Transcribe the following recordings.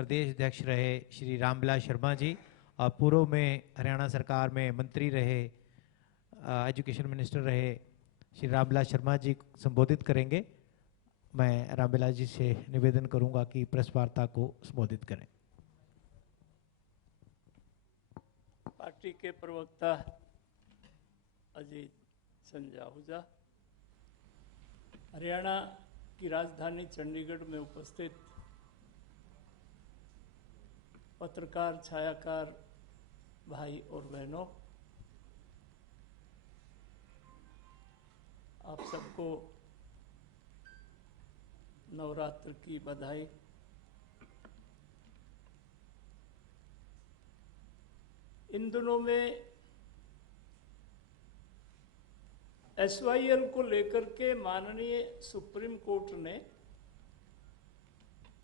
प्रदेश अध्यक्ष रहे श्री रामविलास शर्मा जी और पूर्व में हरियाणा सरकार में मंत्री रहे, एजुकेशन मिनिस्टर रहे श्री रामविलास शर्मा जी संबोधित करेंगे। मैं रामविलास जी से निवेदन करूंगा कि प्रेस वार्ता को संबोधित करें। पार्टी के प्रवक्ता अजीत संजय आहूजा, हरियाणा की राजधानी चंडीगढ़ में उपस्थित पत्रकार, छायाकार भाई और बहनों, आप सबको नवरात्र की बधाई। इन दिनों में SYL को लेकर के माननीय सुप्रीम कोर्ट ने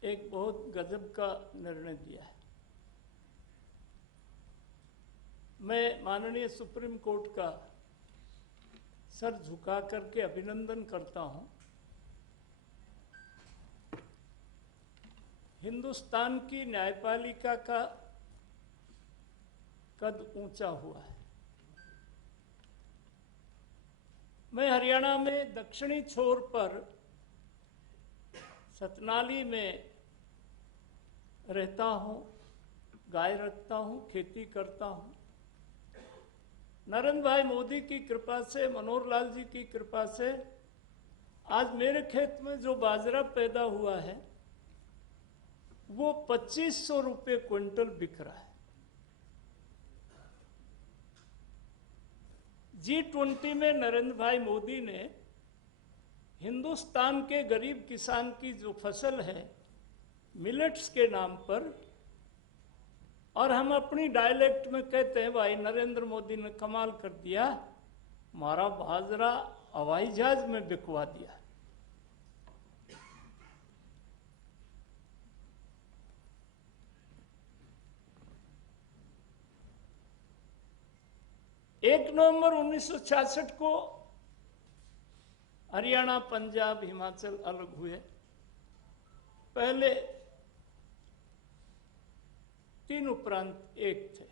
एक बहुत गजब का निर्णय दिया है। मैं माननीय सुप्रीम कोर्ट का सर झुका करके अभिनंदन करता हूं। हिंदुस्तान की न्यायपालिका का कद ऊंचा हुआ है। मैं हरियाणा में दक्षिणी छोर पर सतनाली में रहता हूं, गाय रखता हूं, खेती करता हूं। नरेंद्र भाई मोदी की कृपा से, मनोहर लाल जी की कृपा से आज मेरे खेत में जो बाजरा पैदा हुआ है वो 2500 रुपये क्विंटल बिक रहा है। G20 में नरेंद्र भाई मोदी ने हिंदुस्तान के गरीब किसान की जो फसल है मिलेट्स के नाम पर, और हम अपनी डायलेक्ट में कहते हैं भाई नरेंद्र मोदी ने कमाल कर दिया, हमारा बाजरा हवाई जहाज में बिकवा दिया। एक नवंबर 1966 को हरियाणा, पंजाब, हिमाचल अलग हुए। पहले 3 उपरांत एक थे।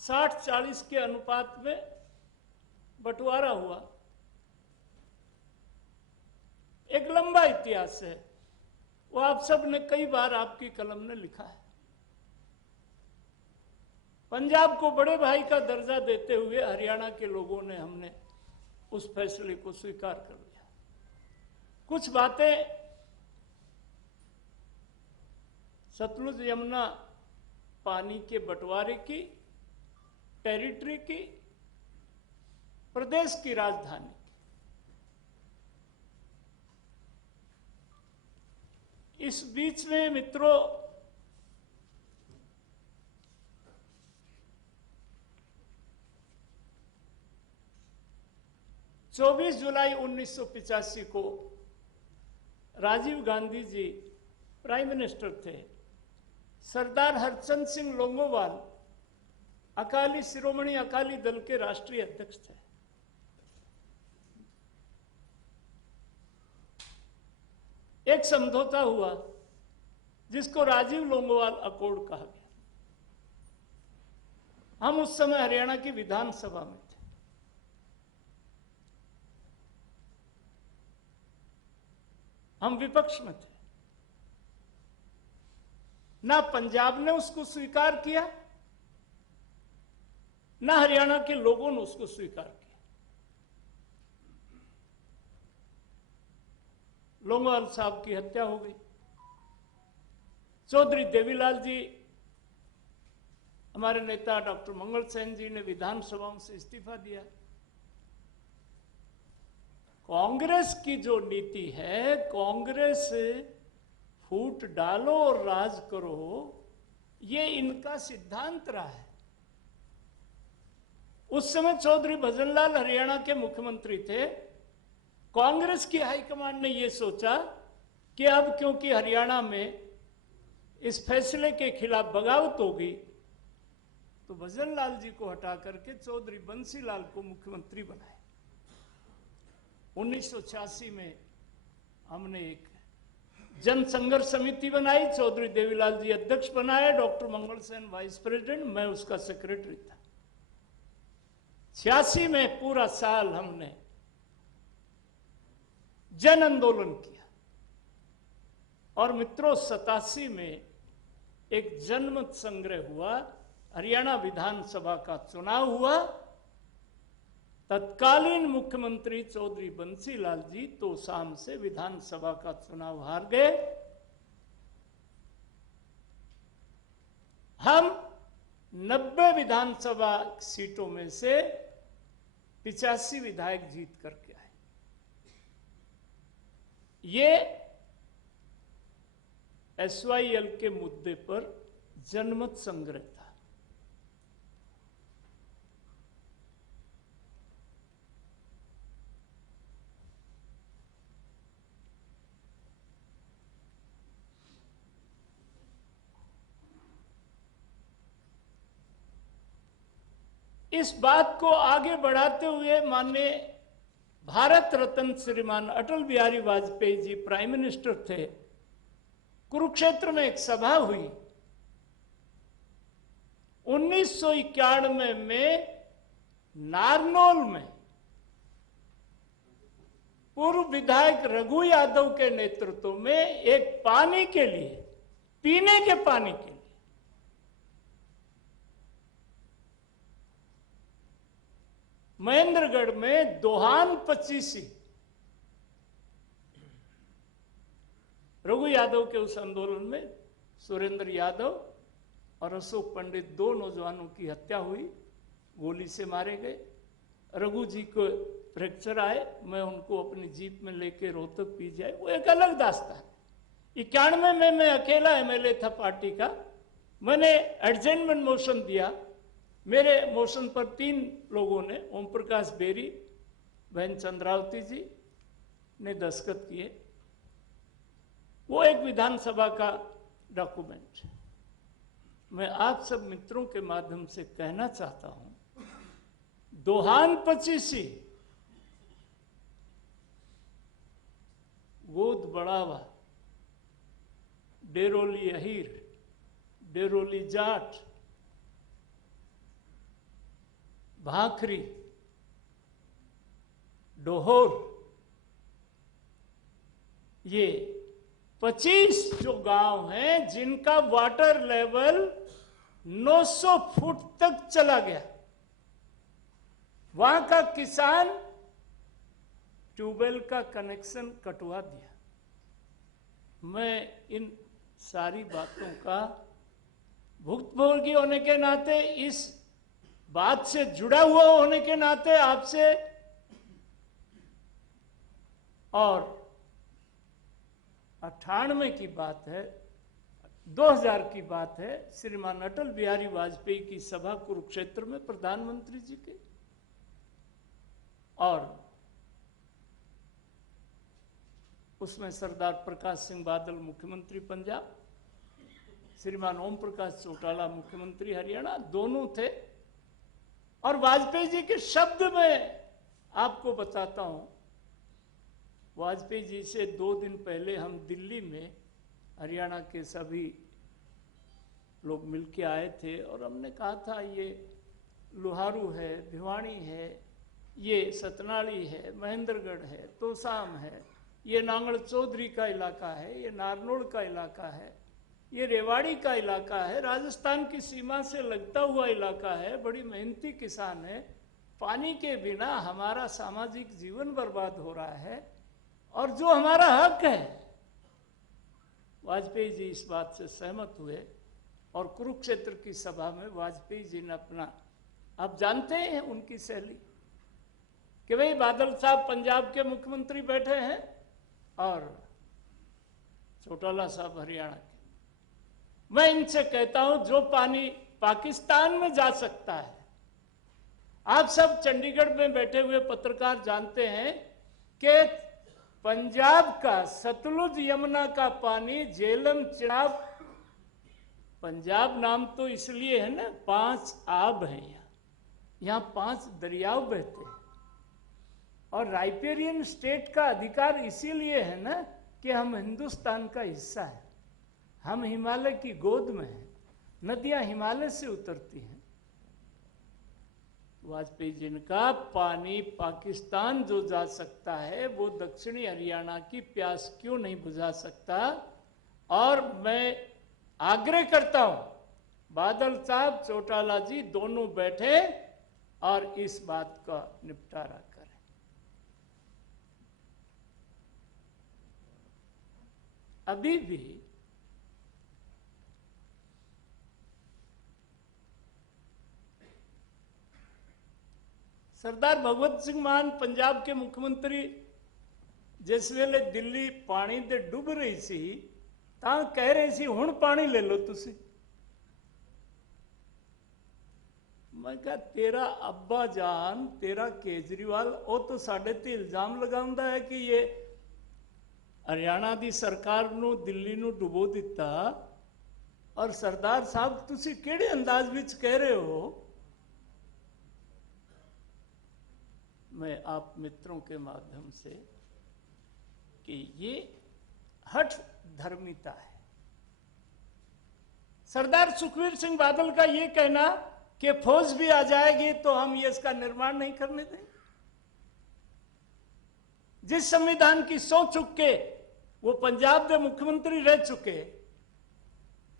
60-40 के अनुपात में बंटवारा हुआ। एक लंबा इतिहास है, वो आप सब ने कई बार आपकी कलम ने लिखा है। पंजाब को बड़े भाई का दर्जा देते हुए हरियाणा के लोगों ने, हमने उस फैसले को स्वीकार कर लिया। कुछ बातें सतलुज यमुना पानी के बंटवारे की, टेरिटरी की, प्रदेश की राजधानी, इस बीच में मित्रों चौबीस जुलाई 1985 को राजीव गांधी जी प्राइम मिनिस्टर थे। सरदार हरचंद सिंह लोंगोवाल अकाली शिरोमणि अकाली दल के राष्ट्रीय अध्यक्ष थे। एक समझौता हुआ जिसको राजीव लोंगोवाल अकॉर्ड कहा गया। हम उस समय हरियाणा की विधानसभा में थे। हम विपक्ष में थे। ना पंजाब ने उसको स्वीकार किया, ना हरियाणा के लोगों ने उसको स्वीकार किया। लोंगोवाल साहब की हत्या हो गई। चौधरी देवीलाल जी, हमारे नेता डॉक्टर मंगल सेन जी ने विधानसभाओं से इस्तीफा दिया। कांग्रेस की जो नीति है, कांग्रेस फूट डालो और राज करो, ये इनका सिद्धांत रहा है। उस समय चौधरी भजनलाल हरियाणा के मुख्यमंत्री थे। कांग्रेस की हाईकमान ने यह सोचा कि अब क्योंकि हरियाणा में इस फैसले के खिलाफ बगावत होगी, तो भजनलाल जी को हटा करके चौधरी बंसीलाल को मुख्यमंत्री बनाए। 1986 में हमने एक जन संघर्ष समिति बनाई, चौधरी देवीलाल जी अध्यक्ष बनाए, डॉक्टर मंगल सेन वाइस प्रेसिडेंट, मैं उसका सेक्रेटरी था। 86 में पूरा साल हमने जन आंदोलन किया और मित्रों 87 में एक जनमत संग्रह हुआ, हरियाणा विधानसभा का चुनाव हुआ। तत्कालीन मुख्यमंत्री चौधरी बंसीलाल जी तोसाम से विधानसभा का चुनाव हार गए। हम 90 विधानसभा सीटों में से 85 विधायक जीत करके आए। ये SYL के मुद्दे पर जनमत संग्रह था। इस बात को आगे बढ़ाते हुए माननीय भारत रत्न श्रीमान अटल बिहारी वाजपेयी जी प्राइम मिनिस्टर थे। कुरुक्षेत्र में एक सभा हुई 1991 में नारनौल में। पूर्व विधायक रघु यादव के नेतृत्व में एक पानी के लिए, पीने के पानी के लिए महेंद्रगढ़ में दोहान 25 रघु यादव के उस आंदोलन में सुरेंद्र यादव और अशोक पंडित, 2 नौजवानों की हत्या हुई, गोली से मारे गए। रघु जी को फ्रैक्चर आए, मैं उनको अपनी जीप में लेके रोहतक पी जाए, वो एक अलग दास्तान है। 91 में मैं अकेला MLA था पार्टी का। मैंने एडजमेंट मोशन दिया। मेरे मोशन पर 3 लोगों ने, ओम प्रकाश बेरी, बहन चंद्रावती जी ने दस्तखत किए। वो एक विधानसभा का डॉक्यूमेंट है। मैं आप सब मित्रों के माध्यम से कहना चाहता हूं, दोहान 25 गोद बढ़ावा, डेरोली अहीर, डेरोली जाट, भाखरी, डोहोर, ये 25 जो गांव हैं जिनका वाटर लेवल 900 फुट तक चला गया। वहां का किसान ट्यूबवेल का कनेक्शन कटवा दिया। मैं इन सारी बातों का भुक्तभोगी होने के नाते, इस बात से जुड़ा हुआ होने के नाते आपसे, और 98 की बात है, 2000 की बात है, श्रीमान अटल बिहारी वाजपेयी की सभा कुरुक्षेत्र में प्रधानमंत्री जी के, और उसमें सरदार प्रकाश सिंह बादल मुख्यमंत्री पंजाब, श्रीमान ओम प्रकाश चौटाला मुख्यमंत्री हरियाणा, दोनों थे। और वाजपेयी जी के शब्द में आपको बताता हूं, वाजपेयी जी से 2 दिन पहले हम दिल्ली में हरियाणा के सभी लोग मिलके आए थे और हमने कहा था ये लुहारू है, भिवानी है, ये सतनाली है, महेंद्रगढ़ है, तोसाम है, ये नांगड़ चौधरी का इलाका है, ये नारनौल का इलाका है, ये रेवाड़ी का इलाका है, राजस्थान की सीमा से लगता हुआ इलाका है, बड़ी मेहनती किसान है, पानी के बिना हमारा सामाजिक जीवन बर्बाद हो रहा है और जो हमारा हक है। वाजपेयी जी इस बात से सहमत हुए और कुरुक्षेत्र की सभा में वाजपेयी जी ने अपना, आप जानते हैं उनकी शैली कि भाई बादल साहब पंजाब के मुख्यमंत्री बैठे हैं और चौटाला साहब हरियाणा के। मैं इनसे कहता हूं जो पानी पाकिस्तान में जा सकता है, आप सब चंडीगढ़ में बैठे हुए पत्रकार जानते हैं कि पंजाब का सतलुज यमुना का पानी झेलम चिनाब, पंजाब नाम तो इसलिए है ना, 5 आब हैं यहाँ 5 दरियाव बहते हैं और राइपेरियन स्टेट का अधिकार इसीलिए है ना कि हम हिंदुस्तान का हिस्सा है, हम हिमालय की गोद में हैं, नदियां हिमालय से उतरती हैं। वाजपेयी जी ने कहा पानी पाकिस्तान जो जा सकता है वो दक्षिणी हरियाणा की प्यास क्यों नहीं बुझा सकता। और मैं आग्रह करता हूं बादल साहब, चौटाला जी दोनों बैठे और इस बात का निपटारा करें। अभी भी सरदार भगवत सिंह मान पंजाब के मुख्यमंत्री जिस वेले दिल्ली पानी दे डूब रही सी तां कह रहे सी हुण पानी ले लो तुसी। मैं कहा तेरा अब्बा जान तेरा केजरीवाल वो तो साडे ते इल्जाम लगाउंदा है कि ये हरियाणा दी सरकार नू दिल्ली नू डुबो दिता, और सरदार साहब तुसी केड़े अंदाज विच कह रहे हो। मैं आप मित्रों के माध्यम से कि ये हठ धर्मिता है। सरदार सुखबीर सिंह बादल का ये कहना कि फौज भी आ जाएगी तो हम ये इसका निर्माण नहीं करने देंगे। जिस संविधान की सौ चुक के वो पंजाब के मुख्यमंत्री रह चुके,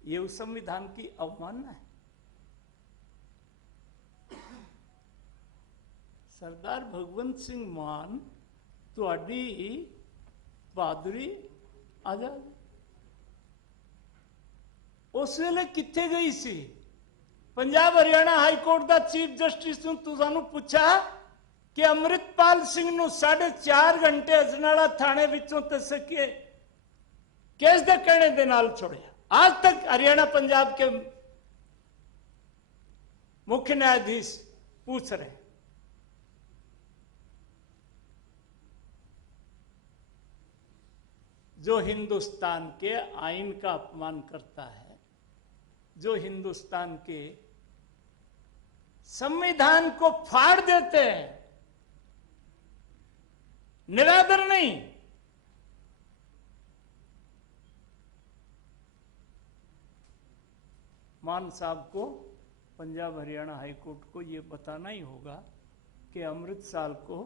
ये उस संविधान की अवमानना है। सरदार भगवंत सिंह मान तुहाडी बहादुरी आजाद उस वेले किथे गई सी। पंजाब हरियाणा हाई कोर्ट का चीफ जस्टिस तुसानू पूछा कि अमृतपाल सिंह नू 4.5 घंटे अजनाला थाने विचों तसके केस दे कहने दे नाल छोड़िया। आज तक हरियाणा पंजाब के मुख्य न्यायाधीश पूछ रहे। जो हिंदुस्तान के आइन का अपमान करता है, जो हिंदुस्तान के संविधान को फाड़ देते हैं, निरादर नहीं, मान साहब को पंजाब हरियाणा हाई कोर्ट को यह बताना ही होगा कि अमृत साल को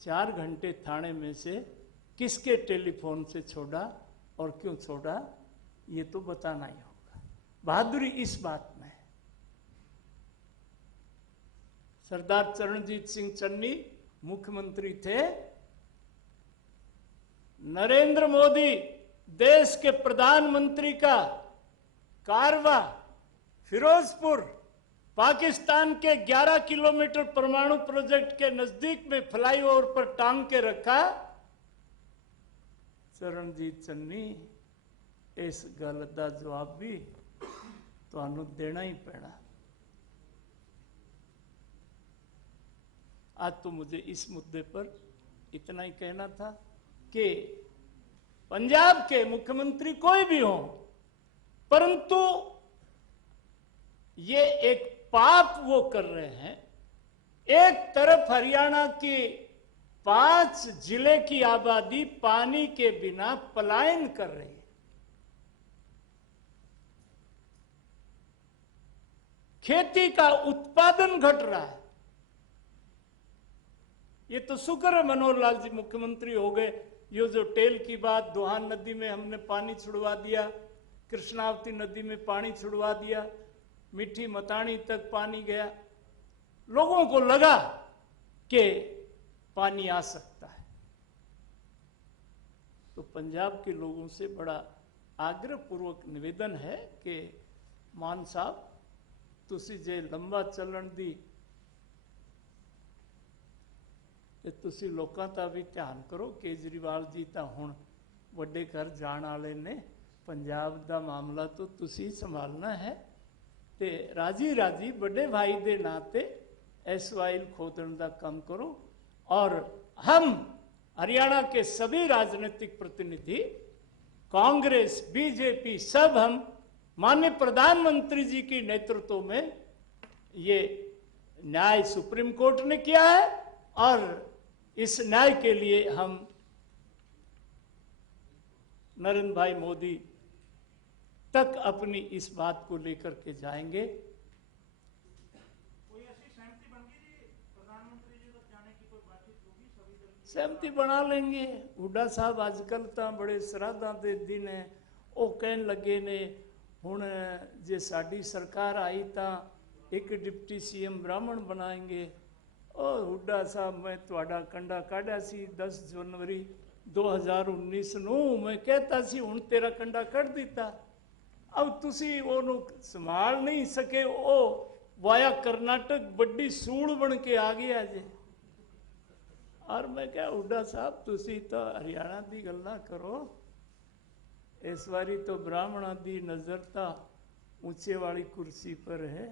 4 घंटे थाने में से किसके टेलीफोन से छोड़ा और क्यों छोड़ा, ये तो बताना ही होगा। बहादुरी इस बात में है। सरदार चरणजीत सिंह चन्नी मुख्यमंत्री थे, नरेंद्र मोदी देश के प्रधानमंत्री का कारवा फिरोजपुर पाकिस्तान के 11 किलोमीटर परमाणु प्रोजेक्ट के नजदीक में फ्लाईओवर पर टांग के रखा। चरणजीत चन्नी इस गल का जवाब भी तुहानू देना ही पैना। आज तो मुझे इस मुद्दे पर इतना ही कहना था कि पंजाब के मुख्यमंत्री कोई भी हो, परंतु ये एक पाप वो कर रहे हैं। एक तरफ हरियाणा की 5 जिले की आबादी पानी के बिना पलायन कर रही है, खेती का उत्पादन घट रहा है। ये तो शुक्र है मनोहर लाल जी मुख्यमंत्री हो गए। ये जो टेल की बात, दोहान नदी में हमने पानी छुड़वा दिया, कृष्णावती नदी में पानी छुड़वा दिया, मीठी मतानी तक पानी गया, लोगों को लगा कि पानी आ सकता है। तो पंजाब के लोगों से बड़ा आग्रह पूर्वक निवेदन है कि मान साहब तुसी जे लंबा चलन दी ते तुसी लोकां दा भी ध्यान करो। केजरीवाल जी तां हुण वड्डे घर जाण वाले ने, पंजाब दा मामला तो तुसी संभालना है ते राजी राजी बड़े भाई दे नाते एसवाइल खोदण दा काम करो। और हम हरियाणा के सभी राजनीतिक प्रतिनिधि, कांग्रेस, बीजेपी, सब हम माननीय प्रधानमंत्री जी की नेतृत्व में ये न्याय सुप्रीम कोर्ट ने किया है और इस न्याय के लिए हम नरेंद्र भाई मोदी तक अपनी इस बात को लेकर के जाएंगे। कोई ऐसी सहमति बन गई जी प्रधानमंत्री जी तक जाने की कोई बातचीत होगी सभी दल की? सहमति बना लेंगे। हुड्डा साहब आजकल तो बड़े श्राद्धां दे दिन है, वो कहन लगे ने हुण जे साडी सरकार आई तो एक डिप्टी सीएम ब्राह्मण बनाएंगे। और हुड्डा साहब मैं तुहाडा कंडा काढ़ा सी 10 जनवरी 2019 ਨੂੰ मैं कहता सी हुण तेरा कंडा कढ़ दिता। अब तुसी ओनू संभाल नहीं सके, ओ वाया कर्नाटक बड़ी सूड़ बन के आ गया जे। और मैं क्या हुड्डा साहब तुसी तो हरियाणा की गल्ला करो, इस बारी तो ब्राह्मणों की नज़र तो ऊंचे वाली कुर्सी पर है।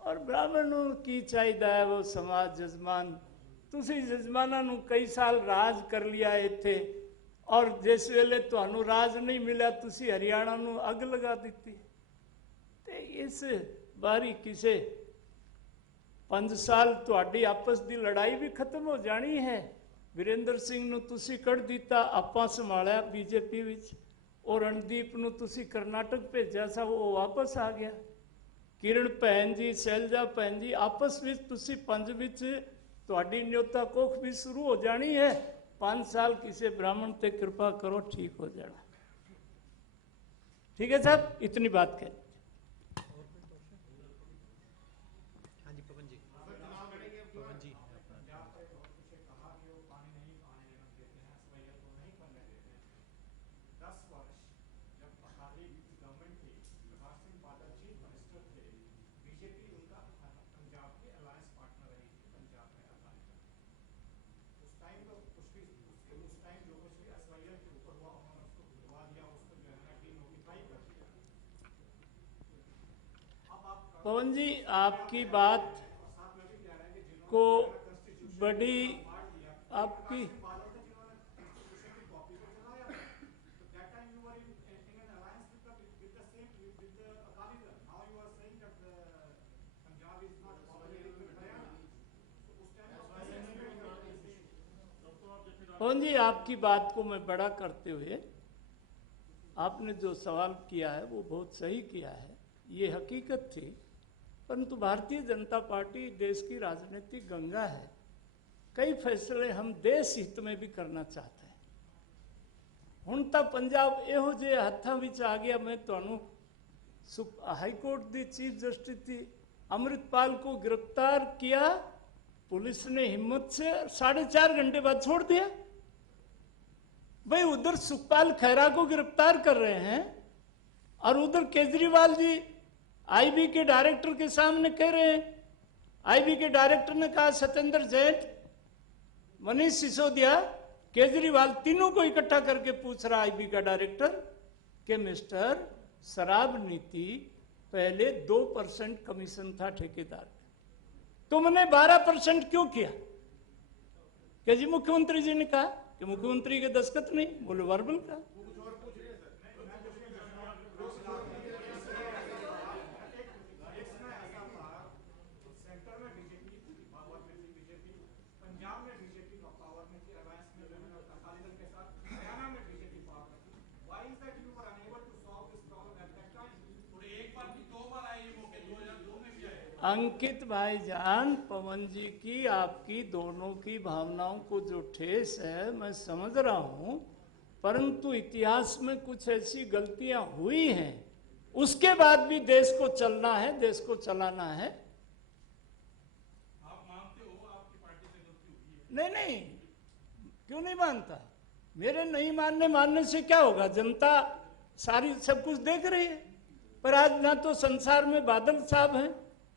और ब्राह्मणों की चाहिदा है वो समाज जजमान। तुसी जजमाना नू कई साल राज कर लिया इत्थे, और जिस वेले तुहानू राज नहीं मिला तुसी हरियाणा नू अग लगा दी। ते इस बारी किसे 5 साल तुहाडी आपस की लड़ाई भी खत्म हो जानी है। वीरेंद्र सिंह नू तुसी कढ़ दिता, आपां संभालिया बीजेपी विच, और रणदीप नू तुसी कर्नाटक भेजा सा, वो वापस आ गया। किरण भैन जी, शैलजा भैन जी, आपस में तुसी 5 विच तुहाडी न्योता कोख भी शुरू हो जानी है। 5 साल किसी ब्राह्मण ते कृपा करो, ठीक हो जाना। ठीक है साहब, इतनी बात कह। हाँ जी पवन जी, पवन जी पवन जी, आपकी बात को बड़ी आपकी पवन जी, आपकी बात को मैं बड़ा करते हुए आपने जो सवाल किया है वो बहुत सही किया है। ये हकीकत थी, परंतु भारतीय जनता पार्टी देश की राजनीतिक गंगा है। कई फैसले हम देश हित में भी करना चाहते हैं। हुण तां पंजाब इहो जे हत्थां विच आ गया। मैं तुहानूं हाईकोर्ट दी चीफ जस्टिस थी अमृतपाल को गिरफ्तार किया, पुलिस ने हिम्मत से 4.5 घंटे बाद छोड़ दिया। भाई उधर सुखपाल खैरा को गिरफ्तार कर रहे हैं और उधर केजरीवाल जी आईबी के डायरेक्टर के सामने कह रहे हैं। आईबी के डायरेक्टर ने कहा सत्येंद्र जैन, मनीष सिसोदिया, केजरीवाल, तीनों को इकट्ठा करके पूछ रहा आईबी का डायरेक्टर कि मिस्टर, शराब नीति पहले 2% कमीशन था ठेकेदार, तुमने 12% क्यों किया? कि जी मुख्यमंत्री जी ने कहा कि मुख्यमंत्री के दस्तखत नहीं, बोले वर्बल का। अंकित भाईजान, पवन जी की आपकी दोनों की भावनाओं को जो ठेस है मैं समझ रहा हूं, परंतु इतिहास में कुछ ऐसी गलतियां हुई हैं, उसके बाद भी देश को चलना है, देश को चलाना है। आप मानते हो आपकी पार्टी से गलती हुई है? नहीं नहीं, क्यों नहीं मानता? मेरे नहीं मानने से क्या होगा? जनता सारी सब कुछ देख रही है। पर आज ना तो संसार में बादल साहब हैं,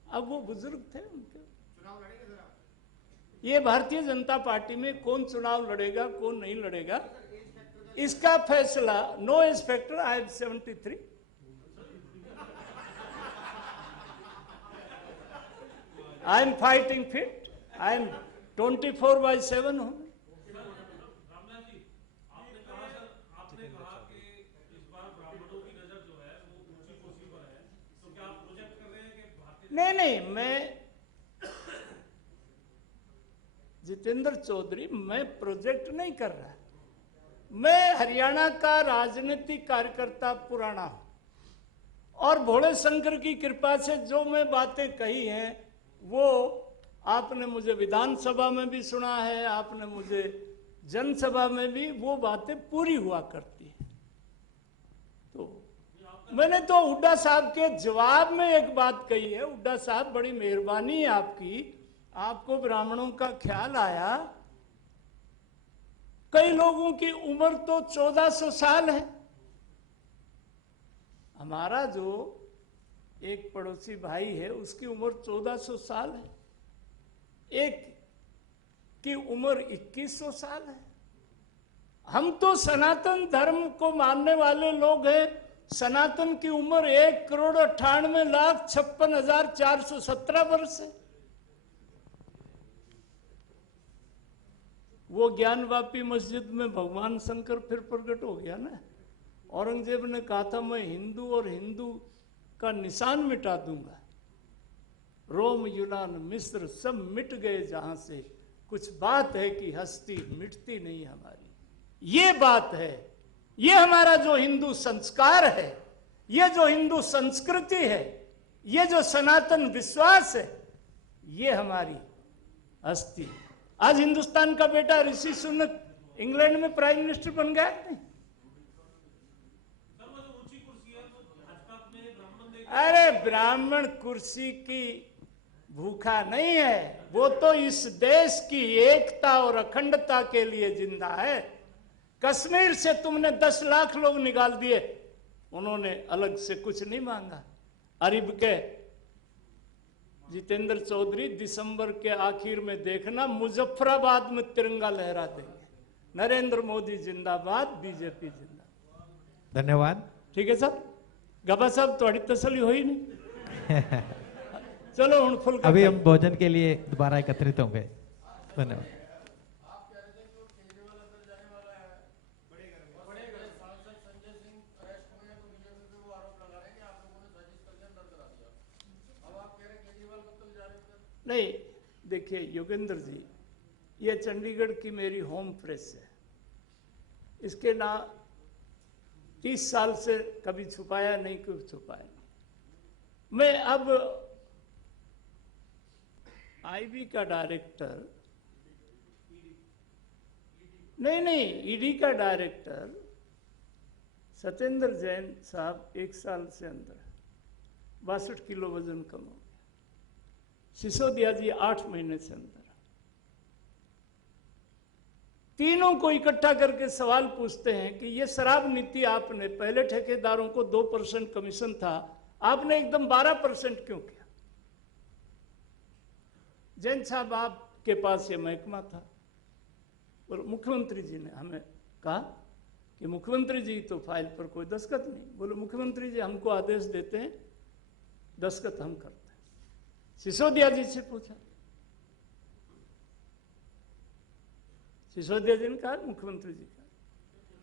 अब वो बुजुर्ग थे, उनके चुनाव लड़ेंगे जरा? ये भारतीय जनता पार्टी में कौन चुनाव लड़ेगा कौन नहीं लड़ेगा इसका फैसला no age factor. I am 73। I am fighting fit. I am 24/7 हूं। रामनाथ जी, आपने कहा कि इस बार ब्राह्मणों की नजर जो है वो ऊंची कुर्सी पर है, तो क्या आप प्रोजेक्ट कर रहे हैं कि भारतीय? नहीं, मैं जितेंद्र चौधरी, मैं प्रोजेक्ट नहीं कर रहा, मैं हरियाणा का राजनीतिक कार्यकर्ता पुराना हूं और भोले शंकर की कृपा से जो मैं बातें कही हैं वो आपने मुझे विधानसभा में भी सुना है, आपने मुझे जनसभा में भी वो बातें पूरी हुआ करती है। तो मैंने तो हुड्डा साहब के जवाब में एक बात कही है। हुड्डा साहब, बड़ी मेहरबानी है आपकी, आपको ब्राह्मणों का ख्याल आया। कई लोगों की उम्र तो 1400 साल है। हमारा जो एक पड़ोसी भाई है उसकी उम्र 1400 साल है, एक की उम्र 2100 साल है। हम तो सनातन धर्म को मानने वाले लोग हैं। सनातन की उम्र 1,98,56,417 वर्ष है। वो ज्ञानवापी मस्जिद में भगवान शंकर फिर प्रकट हो गया ना। औरंगजेब ने कहा था मैं हिंदू और हिंदू का निशान मिटा दूंगा। रोम, यूनान, मिस्र सब मिट गए जहां से, कुछ बात है कि हस्ती मिटती नहीं हमारी। ये बात है, ये हमारा जो हिंदू संस्कार है, ये जो हिंदू संस्कृति है, ये जो सनातन विश्वास है, ये हमारी हस्ती है। आज हिंदुस्तान का बेटा ऋषि सुनक इंग्लैंड में प्राइम मिनिस्टर बन गया नहीं? अरे ब्राह्मण कुर्सी की भूखा नहीं है, वो तो इस देश की एकता और अखंडता के लिए जिंदा है। कश्मीर से तुमने 10 लाख लोग निकाल दिए, उन्होंने अलग से कुछ नहीं मांगा। अरब के जितेंद्र चौधरी दिसंबर के आखिर में देखना, मुजफ्फराबाद में तिरंगा लहरा देंगे। नरेंद्र मोदी जिंदाबाद, बीजेपी जिंदाबाद। धन्यवाद। ठीक है साहब, गबा साहब थोड़ी तसली हुई नहीं। चलो हुण फुल अभी हम भोजन के लिए दोबारा एकत्रित होंगे। धन्यवाद। नहीं, देखिए योगेंद्र जी, ये चंडीगढ़ की मेरी होम प्रेस है। इसके ना 30 साल से कभी छुपाया नहीं, कभी छुपाया नहीं। मैं अब आईबी का डायरेक्टर नहीं, ईडी का डायरेक्टर सत्येंद्र जैन साहब 1 साल से अंदर 62 किलो वजन कम हो गया। सिसोदिया जी 8 महीने से अंदर। तीनों को इकट्ठा करके सवाल पूछते हैं कि ये शराब नीति आपने, पहले ठेकेदारों को 2% कमीशन था, आपने एकदम 12% क्यों किया? जैन साहब, आपके पास ये महकमा था। और मुख्यमंत्री जी ने हमें कहा कि मुख्यमंत्री जी तो फाइल पर कोई दस्तखत नहीं। बोले मुख्यमंत्री जी हमको आदेश देते हैं, दस्तखत हम करते हैं। सिसोदिया जी से पूछा, सिसोदिया जी ने कहा मुख्यमंत्री जी का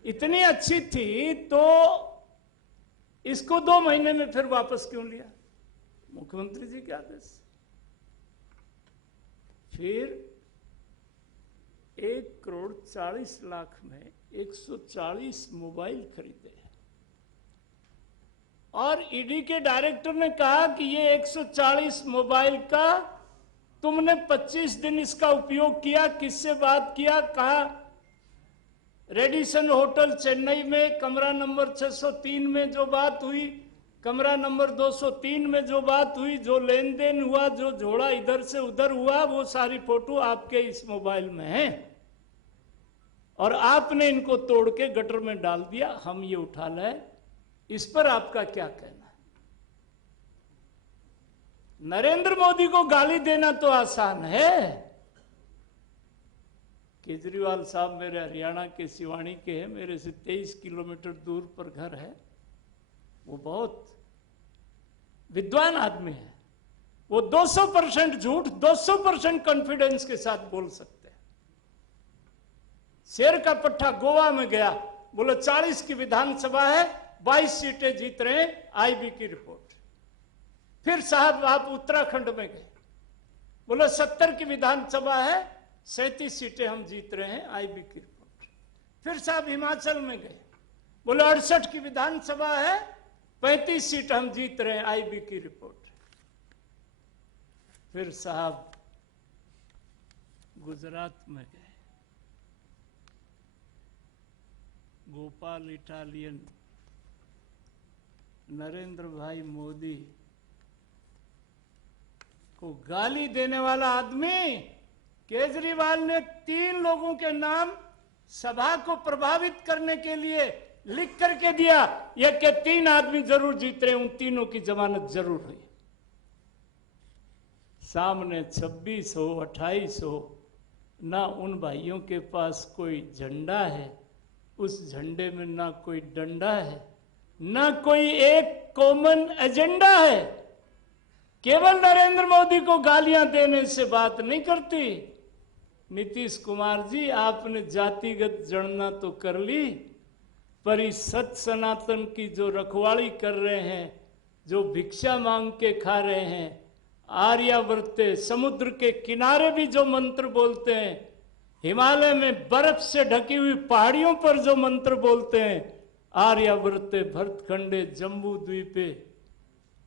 इतनी अच्छी थी तो इसको 2 महीने में फिर वापस क्यों लिया? मुख्यमंत्री जी के आदेश। फिर 1,40,00,000 में 140 मोबाइल खरीदे और ईडी के डायरेक्टर ने कहा कि ये 140 मोबाइल का तुमने 25 दिन इसका उपयोग किया। किससे बात किया? कहा रेडिसन होटल चेन्नई में कमरा नंबर 603 में जो बात हुई, कमरा नंबर 203 में जो बात हुई, जो लेन देन हुआ, जो जोड़ा इधर से उधर हुआ, वो सारी फोटो आपके इस मोबाइल में है और आपने इनको तोड़ के गटर में डाल दिया। हम ये उठा लाए। इस पर आपका क्या कहना है? नरेंद्र मोदी को गाली देना तो आसान है। केजरीवाल साहब मेरे हरियाणा के सिवानी के हैं, मेरे से 23 किलोमीटर दूर पर घर है। वो बहुत विद्वान आदमी है। वो 200% झूठ 200% कॉन्फिडेंस के साथ बोल सकते हैं। शेर का पट्टा गोवा में गया, बोले 40 की विधानसभा है, 22 सीटें जीत रहे हैं, आईबी की रिपोर्ट। फिर साहब आप उत्तराखंड में गए, बोले 70 की विधानसभा है, 37 सीटें हम जीत रहे हैं, आईबी की रिपोर्ट। फिर साहब हिमाचल में गए, बोले 68 की विधानसभा है, 35 सीट हम जीत रहे हैं, आईबी की रिपोर्ट। फिर साहब गुजरात में गए, गोपाल इटालियन, नरेंद्र भाई मोदी को गाली देने वाला आदमी, केजरीवाल ने 3 लोगों के नाम सभा को प्रभावित करने के लिए लिख करके दिया, ये कि 3 आदमी जरूर जीत रहे, उन तीनों की जमानत जरूर हुई। सामने 26 हो 28 हो, ना उन भाइयों के पास कोई झंडा है, उस झंडे में ना कोई डंडा है, ना कोई एक कॉमन एजेंडा है। केवल नरेंद्र मोदी को गालियां देने से बात नहीं करती। नीतीश कुमार जी, आपने जातिगत गणना तो कर ली, पर इस सत सनातन की जो रखवाली कर रहे हैं, जो भिक्षा मांग के खा रहे हैं, आर्यावर्ते समुद्र के किनारे भी जो मंत्र बोलते हैं, हिमालय में बर्फ से ढकी हुई पहाड़ियों पर जो मंत्र बोलते हैं, आर्यावर्ते भरतखंडे जम्बू द्वीपे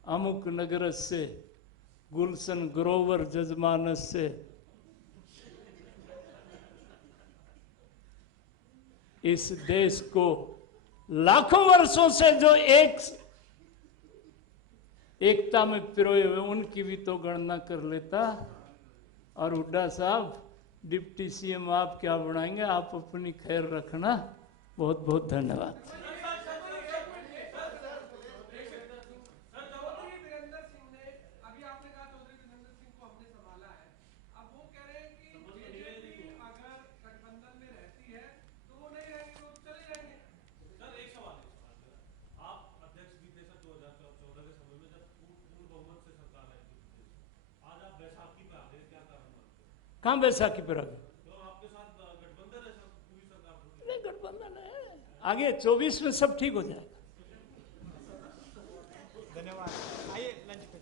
अमुक नगरस्य गुलशन ग्रोवर जजमानस्य, इस देश को लाखों वर्षों से जो एकता में पिरोए हुए, उनकी भी तो गणना कर लेता। और हुड्डा साहब, डिप्टी सीएम आप क्या बनाएंगे, आप अपनी खैर रखना। बहुत बहुत धन्यवाद। कहाँ बैसाखी पर आ गए? आपके साथ गठबंधन है, पूरी सरकार नहीं, गठबंधन है, आगे 24 में सब ठीक हो जाएगा। धन्यवाद। आइए लंच पे।